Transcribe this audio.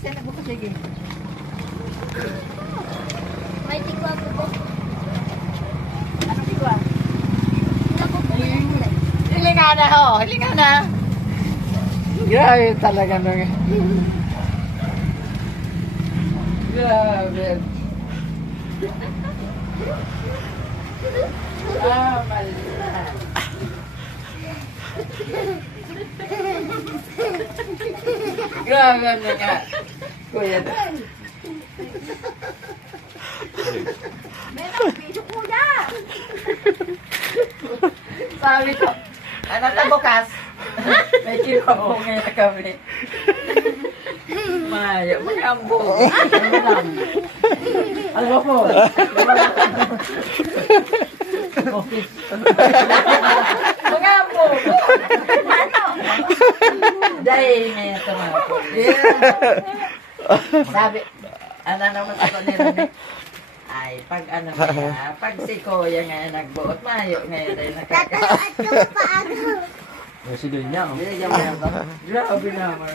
Saan na bukas sige? May tigwa po po. Ano tigwa? Nakukulit. Hilinga na ho, hilinga na. Grabe talaga nung. Grabe. Mali na. Grabe na nga. Kuya na. Meron, piso kuya. Sabi ko, ano na bukas? May kinuha po ngayon na kami. Maya, magambo. Ano lang? Ano po? Magambo. Ano? Dahil ngayon ito nga po. Sabi, ano naman ako nila ay, pag ano kaya, pag si Kuya ngayon nagbuot, mayo ngayon ay nakaka... At yung paano. Sige niya. Binigyan mo yan ba? Grabe naman.